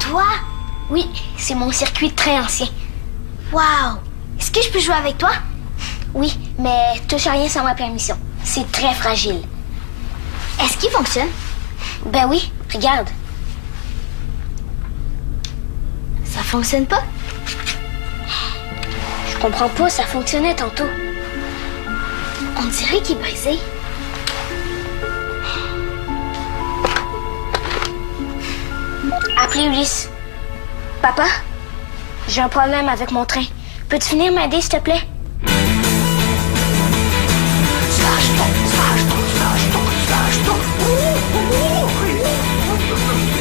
toi? Oui, c'est mon circuit très ancien. Wow! Est-ce que je peux jouer avec toi? Oui, mais touche à rien sans ma permission. C'est très fragile. Est-ce qu'il fonctionne? Ben oui, regarde. Ça fonctionne pas? Je comprends pas, ça fonctionnait tantôt. On dirait qu'il est brisé. Appelez Ulysse. Papa, j'ai un problème avec mon train. Peux-tu venir m'aider, s'il te plaît?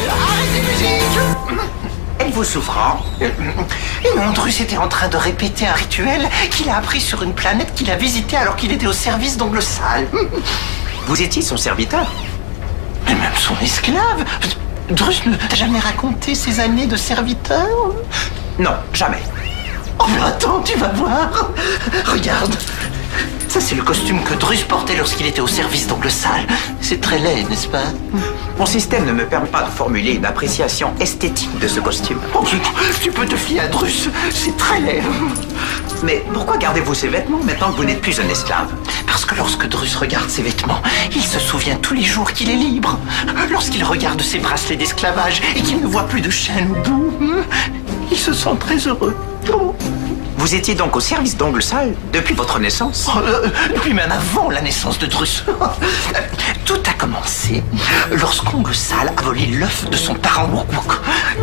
Arrêtez musique! Êtes-vous souffrant? Non, Drus était en train de répéter un rituel qu'il a appris sur une planète qu'il a visitée alors qu'il était au service d'Ongle Sale. Vous étiez son serviteur? Et même son esclave? Drus ne t'a jamais raconté ses années de serviteur? Non, jamais. Oh, mais attends, tu vas voir. Regarde. Ça, c'est le costume que Drus portait lorsqu'il était au service d'Ongle Sale. C'est très laid, n'est-ce pas? Mon système ne me permet pas de formuler une appréciation esthétique de ce costume. Oh, tu peux te fier à Drus, c'est très laid. Mais pourquoi gardez-vous ces vêtements maintenant que vous n'êtes plus un esclave? Parce que lorsque Drus regarde ses vêtements, il se souvient tous les jours qu'il est libre. Lorsqu'il regarde ses bracelets d'esclavage et qu'il ne voit plus de chaîne au bout, il se sent très heureux. Vous étiez donc au service d'Ongle Sale depuis votre naissance? Depuis même avant la naissance de Drus. Tout a commencé lorsqu'Ongle Sale a volé l'œuf de son parent Wook-Wook.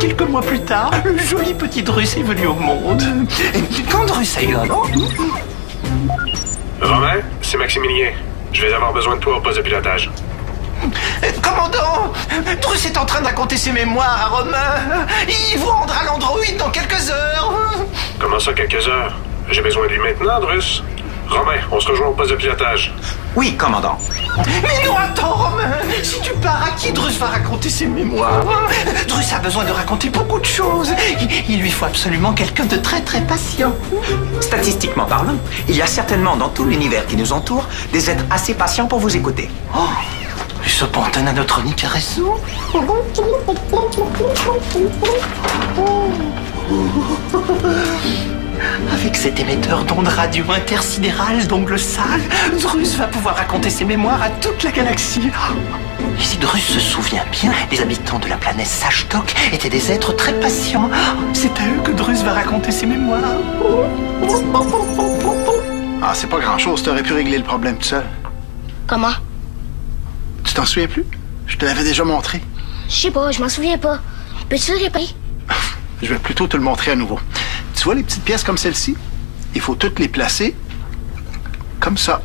Quelques mois plus tard, le joli petit Drus est venu au monde. Et quand Drus a eu un an... Romain, c'est Maximilien. Je vais avoir besoin de toi au poste de pilotage. Commandant, Drus est en train de raconter ses mémoires à Romain. Il vous rendra l'androïde dans quelques heures. Comment ça, quelques heures? J'ai besoin de lui maintenant, Drus. Romain, on se rejoint au poste de pilotage. Oui, commandant. Mais non, attends, Romain. Si tu pars, à qui Drus va raconter ses mémoires? Drus a besoin de raconter beaucoup de choses. Il lui faut absolument quelqu'un de très très patient. Statistiquement parlant, il y a certainement dans tout l'univers qui nous entoure des êtres assez patients pour vous écouter. Oh, et ce pantin anotronique a raison. Avec cet émetteur d'ondes radio intersidérales d'Ongle Sale, Drus va pouvoir raconter ses mémoires à toute la galaxie. Et si Drus se souvient bien, les habitants de la planète Sagetok étaient des êtres très patients. C'est à eux que Drus va raconter ses mémoires. Ah, c'est pas grand-chose. T'aurais pu régler le problème tout seul. Comment? Tu t'en souviens plus? Je te l'avais déjà montré. Je sais pas, je m'en souviens pas. Peux-tu le répéter? Je vais plutôt te le montrer à nouveau. Tu vois les petites pièces comme celle-ci? Il faut toutes les placer comme ça.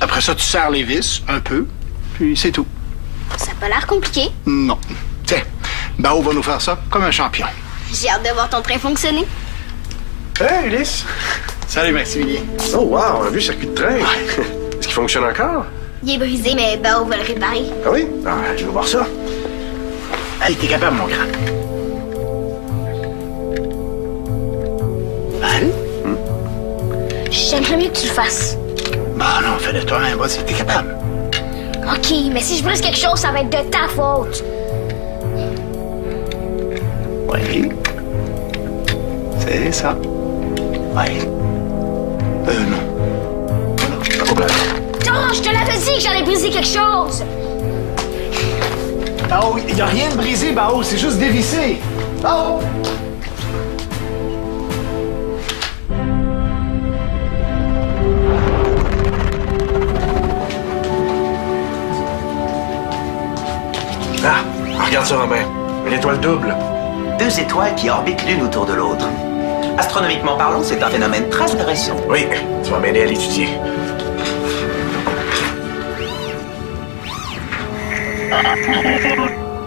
Après ça, tu serres les vis un peu, puis c'est tout. Ça a pas l'air compliqué. Non. Tiens, Bao va nous faire ça comme un champion. J'ai hâte de voir ton train fonctionner. Hey, Ulysse! Salut, Maximilien. Oh, wow, on a vu le circuit de train. Est-ce qu'il fonctionne encore? Il est brisé, mais Bao va le réparer. Ah oui? Ah, je veux voir ça. Allez, t'es capable, mon grand. Allez. J'aimerais mieux que tu le fasses. Bah non, fais de toi-même, vas-y, t'es capable. OK, mais si je brise quelque chose, ça va être de ta faute. Oui. C'est ça. Oui. Non. Voilà, pas de problème. Non, je te l'avais dit que j'allais briser quelque chose. Bao, il n'y a rien de brisé, Bao, c'est juste dévissé. Bao! Ah, regarde ça, Romain. Une étoile double. 2 étoiles qui orbitent l'une autour de l'autre. Astronomiquement parlant, c'est un phénomène très intéressant. Oui, tu vas m'aider à l'étudier.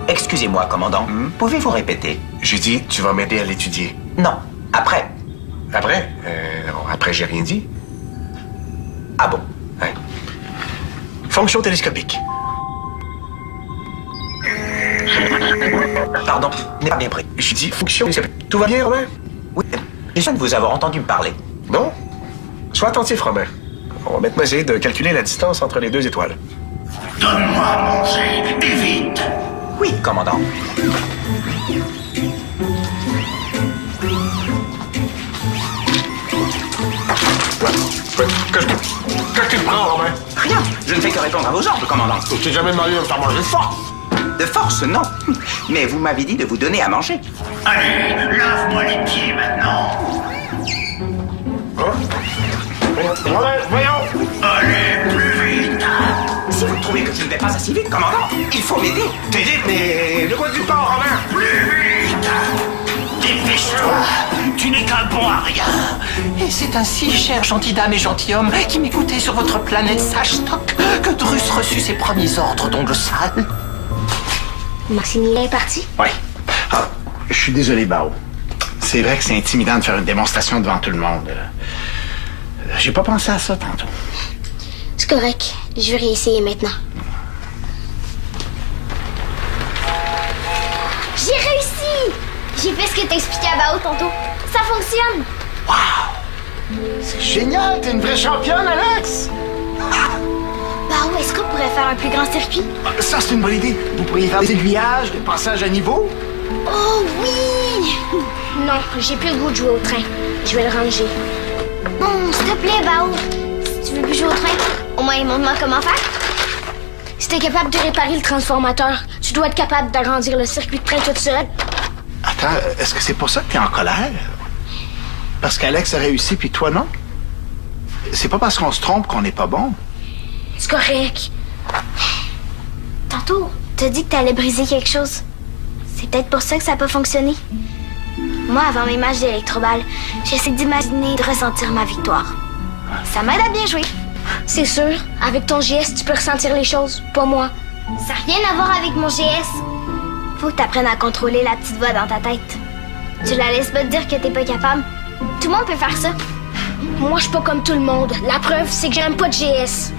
Excusez-moi, commandant. Pouvez-vous répéter? J'ai dit, tu vas m'aider à l'étudier. Non, après. Après? Après, j'ai rien dit. Ah bon? Ouais. Fonction télescopique. Pardon, je n'ai pas bien pris. J'ai dit fonction télescopique. Tout va bien, Romain? Oui, je viens de vous avoir entendu me parler. Non? Sois attentif, Romain. On va maintenant essayer de calculer la distance entre les 2 étoiles. Donne-moi à manger, et vite. Oui, commandant. Qu'est-ce que tu prends, Romain? Rien. Je ne fais que répondre à vos ordres, commandant. Je t'ai jamais demandé de me faire manger de force. De force, non. Mais vous m'avez dit de vous donner à manger. Allez, lave-moi les pieds maintenant. Romain, voyons. Allez, plus vite. Si vous trouvez que je ne vais pas assez vite, commandant, il faut m'aider. T'aider, mais de quoi tu parles, Romain? Plus vite. Dépêche-toi. Tu n'es qu'un bon à rien. Et c'est ainsi, chère gentille dame et gentilhomme, qui m'écoutez sur votre planète Sashtok, que Drus reçut ses premiers ordres d'ongles sales. Maximilien est parti? Oui. Ah, je suis désolé, Bao. C'est vrai que c'est intimidant de faire une démonstration devant tout le monde. J'ai pas pensé à ça tantôt. C'est correct. Je vais réessayer maintenant. J'ai réussi! J'ai fait ce que t'expliquais à Bao tantôt. Ça fonctionne! C'est génial, t'es une vraie championne, Alex! Bao, est-ce qu'on pourrait faire un plus grand circuit? Ça, c'est une bonne idée. Vous pourriez faire des aiguillages, des passages à niveau. Oh oui! Non, j'ai plus le goût de jouer au train. Je vais le ranger. Bon, s'il te plaît, Bao. Si tu veux plus jouer au train, au moins montre-moi comment faire. Si t'es capable de réparer le transformateur, tu dois être capable d'agrandir le circuit de train toute seule. Attends, est-ce que c'est pour ça que t'es en colère? Parce qu'Alex a réussi puis toi non? C'est pas parce qu'on se trompe qu'on n'est pas bon. C'est correct. Tantôt, t'as dit que t'allais briser quelque chose. C'est peut-être pour ça que ça n'a pas fonctionné. Moi, avant mes matchs d'électroballe, j'essaie d'imaginer et de ressentir ma victoire. Ça m'aide à bien jouer. C'est sûr, avec ton GS, tu peux ressentir les choses, pas moi. Ça n'a rien à voir avec mon GS. Faut que t'apprennes à contrôler la petite voix dans ta tête. Tu la laisses pas te dire que t'es pas capable. Tout le monde peut faire ça. Moi, je suis pas comme tout le monde. La preuve, c'est que j'aime pas de GS.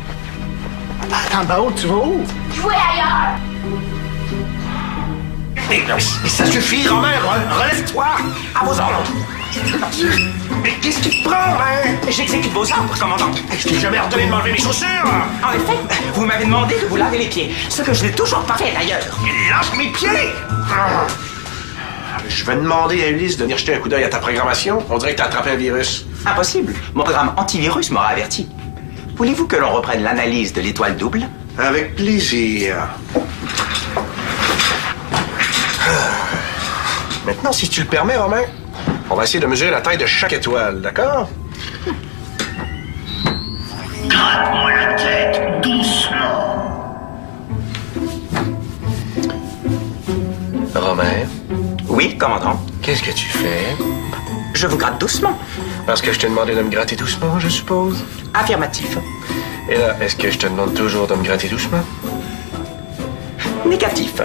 Attends, Bao, tu vas où? Jouer ailleurs! Mais ça suffit, Romain. Relève-toi. À vos ordres. Mais qu'est-ce qui te prend, hein? J'exécute vos ordres, commandant. Je t'ai jamais ordonné de m'enlever mes chaussures. En effet, vous m'avez demandé de vous laver les pieds, ce que je n'ai toujours pas fait d'ailleurs. Lâche mes pieds. Je vais demander à Ulysse de venir jeter un coup d'œil à ta programmation. On dirait que t'as attrapé un virus. Impossible. Mon programme antivirus m'aura averti. Voulez-vous que l'on reprenne l'analyse de l'étoile double? Avec plaisir. Maintenant, si tu le permets, Romain, on va essayer de mesurer la taille de chaque étoile, d'accord? Gratte-moi la tête doucement. Romain, Oui, commandant. qu'est-ce que tu fais? Je vous gratte doucement. Parce que je t'ai demandé de me gratter doucement, je suppose. Affirmatif. Et là, est-ce que je te demande toujours de me gratter doucement? Négatif.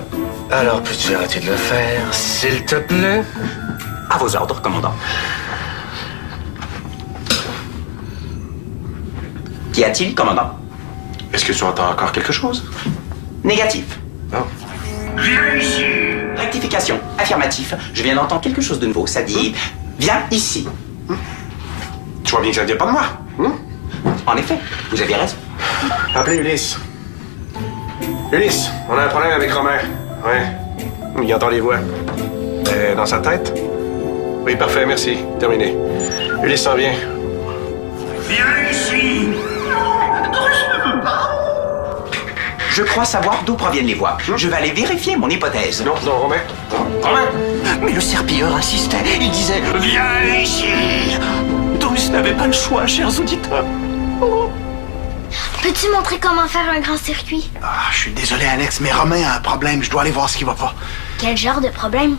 Alors, peux-tu arrêter de le faire, s'il te plaît? À vos ordres, commandant. Qu'y a-t-il, commandant? Est-ce que tu entends encore quelque chose? Négatif. Non. Viens ici. Rectification. Affirmatif. Je viens d'entendre quelque chose de nouveau. Ça dit « Viens ici ». Tu vois bien que ça ne vient pas de moi. En effet, vous avez raison. Appelez Ulysse. Ulysse, on a un problème avec Romain. Ouais. Il entend les voix. Dans sa tête? Oui, parfait, merci. Terminé. Ulysse s'en vient. Viens ici. Non, Drus ne veut pas. Je crois savoir d'où proviennent les voix. Je vais aller vérifier mon hypothèse. Non, non, Romain. Romain, Mais le serpilleur insistait. Il disait « Viens ici !» Drus n'avait pas le choix, chers auditeurs. Peux-tu montrer comment faire un grand circuit? Ah, je suis désolé, Alex, mais Romain a un problème. Je dois aller voir ce qui va pas. Quel genre de problème?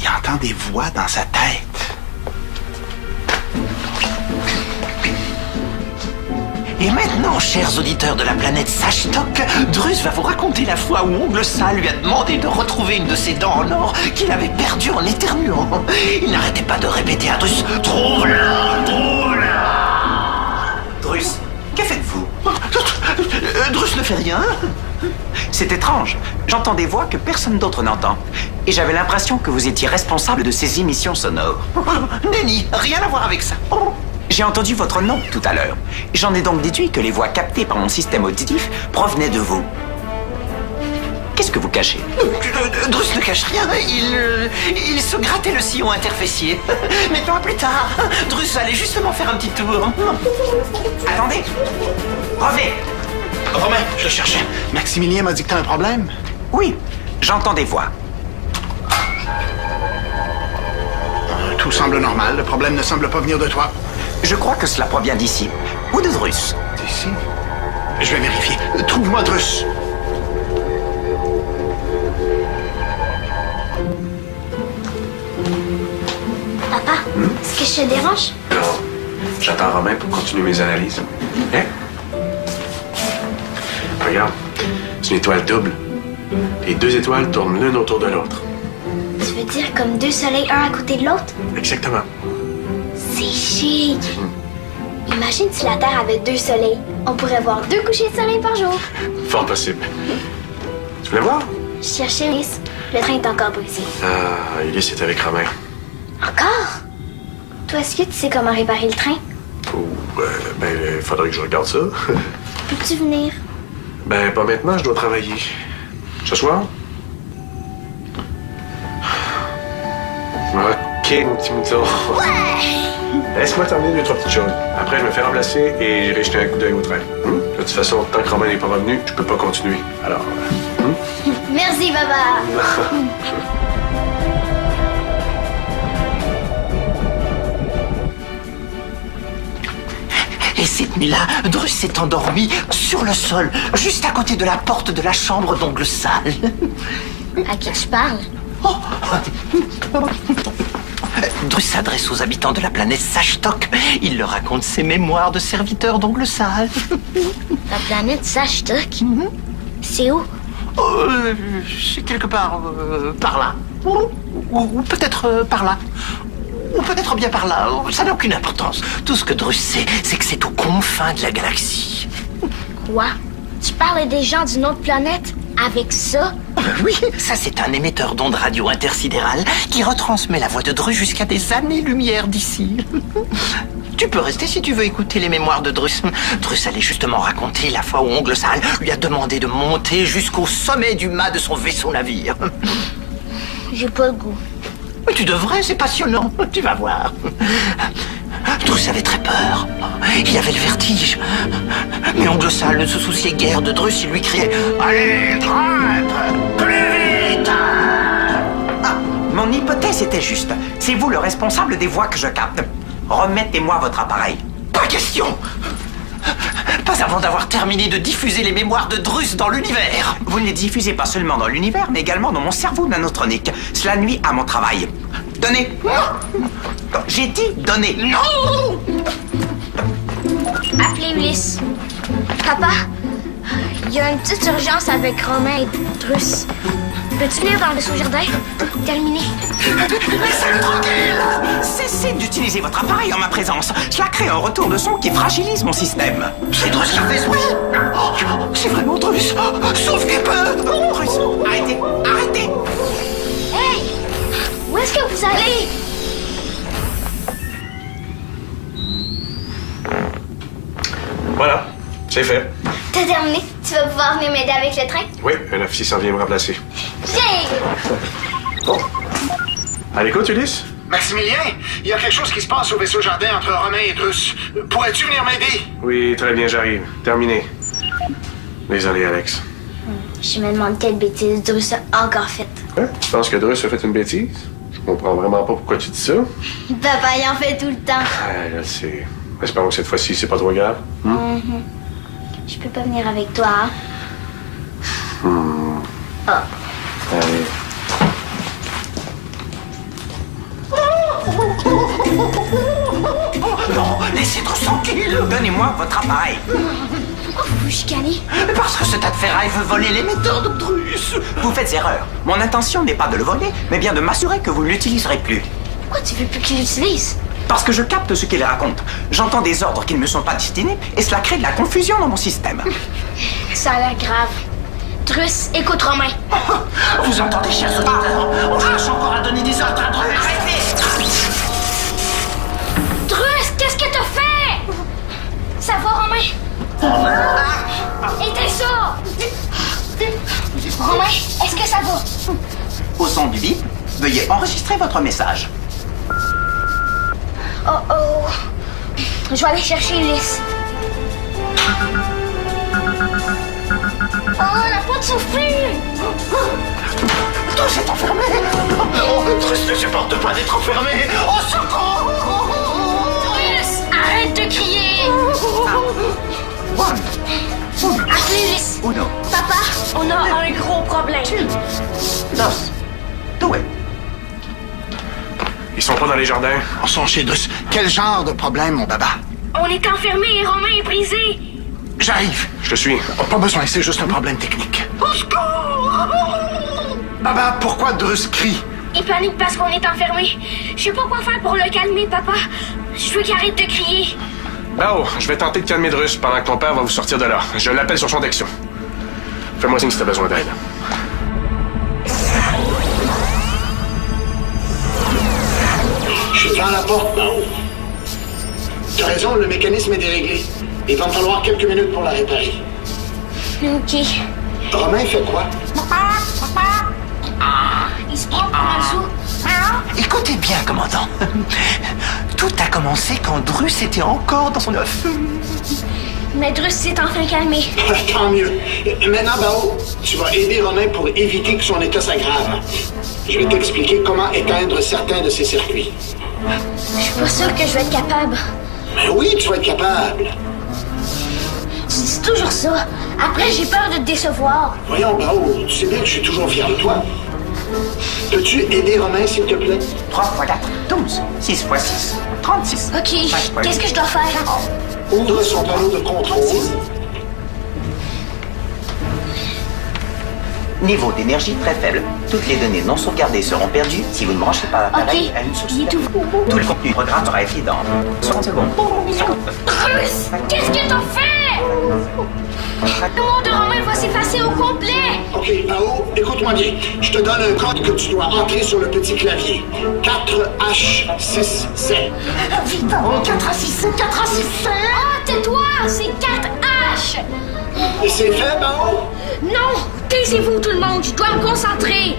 Il entend des voix dans sa tête. Et maintenant, chers auditeurs de la planète Sashtok, Drus va vous raconter la fois où Ongle Sale lui a demandé de retrouver une de ses dents en or qu'il avait perdue en éternuant. Il n'arrêtait pas de répéter à Drus « Trouve-la, trouve-la !» Drus, que faites-vous? Drus ne fait rien. C'est étrange. J'entends des voix que personne d'autre n'entend. Et j'avais l'impression que vous étiez responsable de ces émissions sonores. Nenni, rien à voir avec ça. J'ai entendu votre nom tout à l'heure. J'en ai donc déduit que les voix captées par mon système auditif provenaient de vous. Qu'est-ce que vous cachez? Druss ne cache rien. Il se grattait le sillon interfessier. Maintenant, plus tard. Druss allait justement faire un petit tour. Attendez. Revenez. Romain, je le cherchais. Maximilien m'a dit que t'as un problème. Oui, j'entends des voix. Tout semble normal. Le problème ne semble pas venir de toi. Je crois que cela provient d'ici. Ou de Druss. Ici? Je vais vérifier. Trouve-moi Druss. Papa, est-ce que je te dérange? Non. J'attends Romain pour continuer mes analyses. Hein? Regarde, c'est une étoile double. Les deux étoiles tournent l'une autour de l'autre. Tu veux dire comme deux soleils, un à côté de l'autre? Exactement. C'est chic. Imagine si la Terre avait deux soleils. On pourrait voir deux couchers de soleil par jour. Fort possible. Tu voulais voir? Je cherchais Ulysse. Le train est encore brisé. Ah, Ulysse est avec Romain. Encore? Toi, est-ce que tu sais comment réparer le train? Oh, il faudrait que je regarde ça. Peux-tu venir? Ben, pas maintenant, je dois travailler. Ce soir? OK, mon petit mouton. Ouais! Laisse-moi t'emmener deux, trois petites choses. Après, je me fais remplacer et j'irai jeter un coup d'œil au train. De toute façon, tant que Romain n'est pas revenu, je peux pas continuer. Alors, Merci, papa. Et cette nuit-là, Druss s'est endormi sur le sol, juste à côté de la porte de la chambre d'oncle Sale. À qui tu parles? Oh. Druss s'adresse aux habitants de la planète Sashtok. Il leur raconte ses mémoires de serviteur d'oncle Sale. La planète Sashtok? C'est où? C'est quelque part par là. Ou peut-être par là. Ou peut-être bien par là. Ça n'a aucune importance. Tout ce que Druss sait, c'est que c'est aux confins de la galaxie. Quoi? Tu parles des gens d'une autre planète? Avec ça? Oui, ça c'est un émetteur d'ondes radio intersidérales qui retransmet la voix de Druss jusqu'à des années-lumière d'ici. Tu peux rester si tu veux écouter les mémoires de Druss. Druss allait justement raconter la fois où oncle Sale lui a demandé de monter jusqu'au sommet du mât de son vaisseau-navire. J'ai pas le goût. Mais tu devrais, c'est passionnant. Tu vas voir. Druss avait très peur. Il avait le vertige. Mais oncle Sale ne se souciait guère de Druss. Il lui criait « Allez, grimpe, plus vite !» Mon hypothèse était juste. C'est vous le responsable des voix que je capte. Remettez-moi votre appareil. Pas question. Pas avant d'avoir terminé de diffuser les mémoires de Druss dans l'univers. Vous ne les diffusez pas seulement dans l'univers, mais également dans mon cerveau nanotronique. Cela nuit à mon travail. Donnez. J'ai dit donnez. Non. Appelez Ulysse. Papa, il y a une petite urgence avec Romain et Druss. Peux-tu venir dans le vaisseau-jardin? Terminé. Laissez-le tranquille. Cessez d'utiliser votre appareil en ma présence. Cela crée un retour de son qui fragilise mon système. C'est Druss qui fait ce bruit. Oh, c'est vraiment Druss. Sauf qu'il peut. Druss, arrêtez, arrêtez. Hey! Où est-ce que vous allez? Voilà, c'est fait. T'as terminé? Tu vas pouvoir venir m'aider avec le train? Oui, un officier s'en vient me remplacer. Viens! Bon. À l'écoute, Ulysse? Maximilien, il y a quelque chose qui se passe au vaisseau-jardin entre Romain et Druss. Pourrais-tu venir m'aider? Oui, très bien, j'arrive. Terminé. Désolé, Alex. Je me demande quelle bêtise Druss a encore faite. Hein? Tu penses que Druss a fait une bêtise? Je comprends vraiment pas pourquoi tu dis ça. Papa, il en fait tout le temps. Ah, là, c'est... Espérons que cette fois-ci, c'est pas trop grave. Je peux pas venir avec toi, hein? Oh. Allez. Non, laissez Druss tranquille. Donnez-moi votre appareil. Pourquoi vous vous chicanez? Parce que ce tas de ferraille veut voler l'émetteur de Druss. Vous faites erreur. Mon intention n'est pas de le voler, mais bien de m'assurer que vous ne l'utiliserez plus. Pourquoi tu veux plus qu'il l'utilise? Parce que je capte ce qu'il raconte. J'entends des ordres qui ne me sont pas destinés et cela crée de la confusion dans mon système. Ça a l'air grave. Druss, écoute Romain. Vous entendez, chers auditeurs? On cherche encore à donner des ordres à Druss. Druss, qu'est-ce que t'as fait? Ça va, Romain? Éteins ça! Romain, son du bip, veuillez enregistrer votre message. Oh. Je vais aller chercher Ulysse. Oh, la porte s'ouvre plus! Drus est enfermé. Oh, Drus ne supporte pas d'être enfermé. Au secours! Ulysse, arrête de crier! Appelez Ulysse. Uno. Papa, on a un gros problème. Dos. Do it. Ils sont pas dans les jardins. On sont chez Drus. Quel genre de problème, mon baba? On est enfermé et Romain est brisé. J'arrive. Je te suis. Oh, pas besoin, c'est juste un problème technique. Au secours! Baba, pourquoi Drus crie? Il panique parce qu'on est enfermé. Je sais pas quoi faire pour le calmer, papa. Je veux qu'il arrête de crier. Bao, je vais tenter de calmer Drus pendant que ton père va vous sortir de là. Je l'appelle sur champ d'action. Fais-moi signe si t'as besoin d'aide. Je suis devant la porte, Bao. T'as raison, le mécanisme est déréglé. Il va me falloir quelques minutes pour la réparer. Ok. Romain fait quoi? Il se prend pour un sou. Écoutez bien, commandant. Tout a commencé quand Drus était encore dans son œuf. Mais Drus s'est enfin calmé. Tant mieux. Maintenant, Bao, tu vas aider Romain pour éviter que son état s'aggrave. Je vais t'expliquer comment éteindre certains de ses circuits. Je suis pas sûre que je vais être capable. Ben oui, tu vas être capable. Tu dis toujours ça. Après, j'ai peur de te décevoir. Voyons, Bao, tu sais bien que je suis toujours fier de toi. Peux-tu aider Romain, s'il te plaît? 3 x 4, 12. 6 x 6, 36. Ok, qu'est-ce que je dois faire? Ouvre son panneau de contrôle. Niveau d'énergie très faible. Toutes les données non sauvegardées seront perdues si vous ne branchez pas l'appareil Ok, à une source. il est tout. Tout le contenu du programme sera effacé dans 60 secondes. Drus, qu'est-ce que t'as fait? Le monde de Romain va s'effacer au complet. OK, Bao, écoute-moi bien. Je te donne un code que tu dois entrer sur le petit clavier. 4H67. Vite, 4 à 6, Ah, tais-toi, c'est 4H. Et c'est fait, Bao? Non, taisez-vous tout le monde, je dois me concentrer.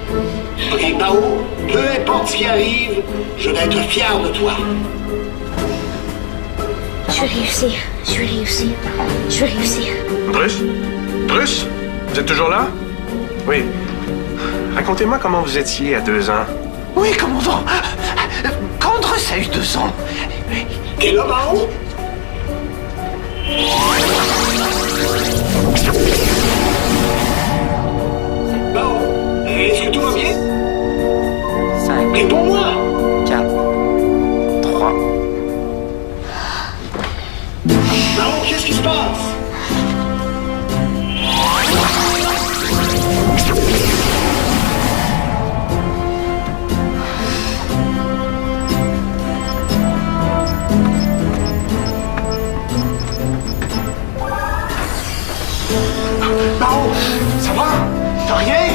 OK, Bao, peu importe ce qui arrive, je vais être fier de toi. Je vais réussir, je vais réussir, je vais réussir. Drus? Drus? Vous êtes toujours là? Oui. Racontez-moi comment vous étiez à 2 ans. Oui, commandant. Quand Drus a eu 2 ans, T'es là, Bao? Bao, est-ce que tout va bien? 5, Réponds-moi! 4, 3. Bao, qu'est-ce qui se passe? Bao, ça va? T'as rien?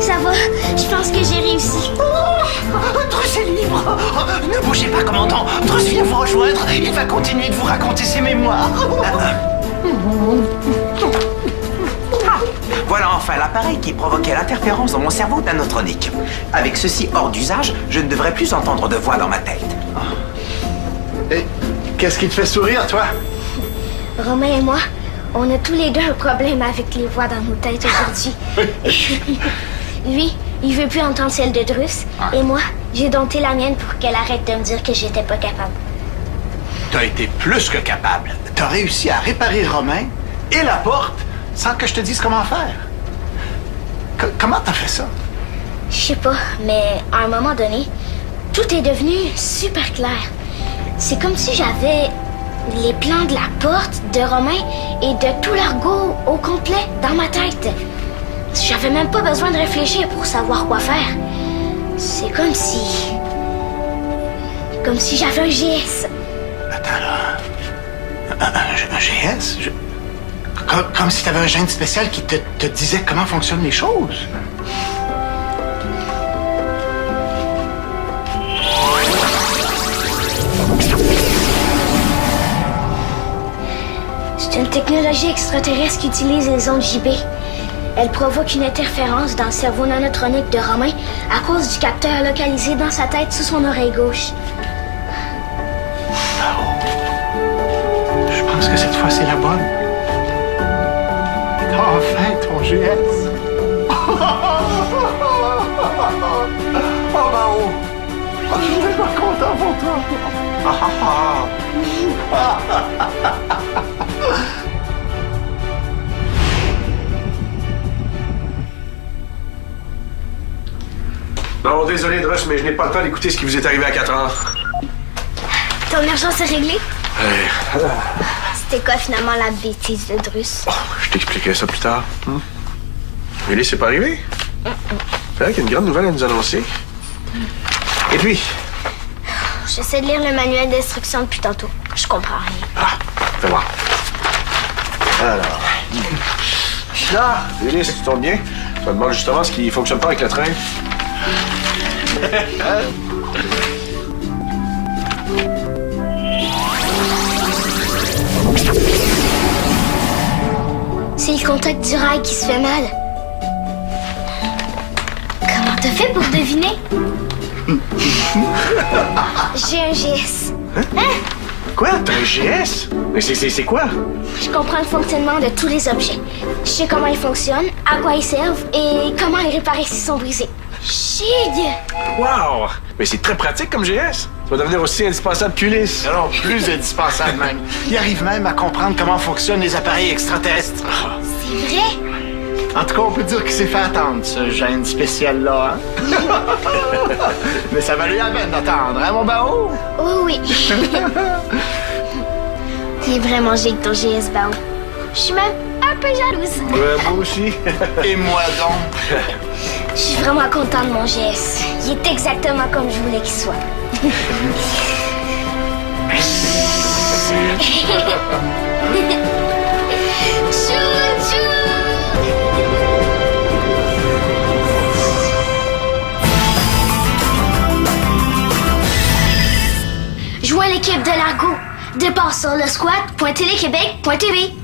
Ça va, je pense que j'ai réussi. Drus est libre. Ne bougez pas, commandant. Drus vient vous rejoindre. Il va continuer de vous raconter ses mémoires. Voilà enfin l'appareil qui provoquait l'interférence dans mon cerveau d'anotronique. Avec ceci hors d'usage, je ne devrais plus entendre de voix dans ma tête. Et qu'est-ce qui te fait sourire, toi? Romain et moi, on a tous les deux un problème avec les voix dans nos têtes aujourd'hui. Lui, il veut plus entendre celle de Drus. Et moi, j'ai dompté la mienne pour qu'elle arrête de me dire que j'étais pas capable. T'as été plus que capable. T'as réussi à réparer Romain et la porte sans que je te dise comment faire. Comment t'as fait ça? Je sais pas, mais à un moment donné, tout est devenu super clair. C'est comme si j'avais les plans de la porte, de Romain et de tout l'argot au complet dans ma tête. J'avais même pas besoin de réfléchir pour savoir quoi faire. C'est comme si... Comme si j'avais un GS. Attends, là. Un GS? Comme si t'avais un gène spécial qui te disait comment fonctionnent les choses. C'est une technologie extraterrestre qui utilise les ondes JB. Elle provoque une interférence dans le cerveau nanotronique de Romain à cause du capteur localisé dans sa tête sous son oreille gauche. Je pense que cette fois, c'est la bonne. T'as enfin ton GS. Oh, Bao! Je suis vraiment content pour toi. Non, désolé, Druss, mais je n'ai pas le temps d'écouter ce qui vous est arrivé à 4 heures. Ton urgence est réglée? Hey. C'était quoi finalement la bêtise de Druss? Oh, je t'expliquerai ça plus tard. Ulysse, c'est pas arrivé? C'est vrai qu'il y a une grande nouvelle à nous annoncer. Et puis? J'essaie de lire le manuel d'instruction depuis tantôt. Je comprends rien. Ah, fais voir. Alors. Là, Ulysse, tu tournes bien? Je me demande justement ce qui fonctionne pas avec le train. C'est le contact du rail qui se fait mal. Comment t'as fait pour deviner? J'ai un GS. Hein? Quoi? T'as un GS? Mais c'est quoi? Je comprends le fonctionnement de tous les objets. Je sais comment ils fonctionnent, à quoi ils servent et comment les réparer s'ils sont brisés. Chig! Wow! Mais c'est très pratique comme GS. Ça va devenir aussi indispensable qu'Ulysse. Alors, plus indispensable même. Il arrive même à comprendre comment fonctionnent les appareils extraterrestres. C'est vrai? En tout cas, on peut dire qu'il s'est fait attendre, ce gène spécial-là, hein? Mais ça valait la peine d'attendre, hein, mon Bao? Oh oui. T'es vraiment génial ton GS, Bao. Je suis même un peu jalouse. Ouais, moi aussi. Et moi donc? Je suis vraiment contente de mon GS. Il est exactement comme je voulais qu'il soit. Joins l'équipe de l'Argo. Départ sur le squat.téléquébec.tv.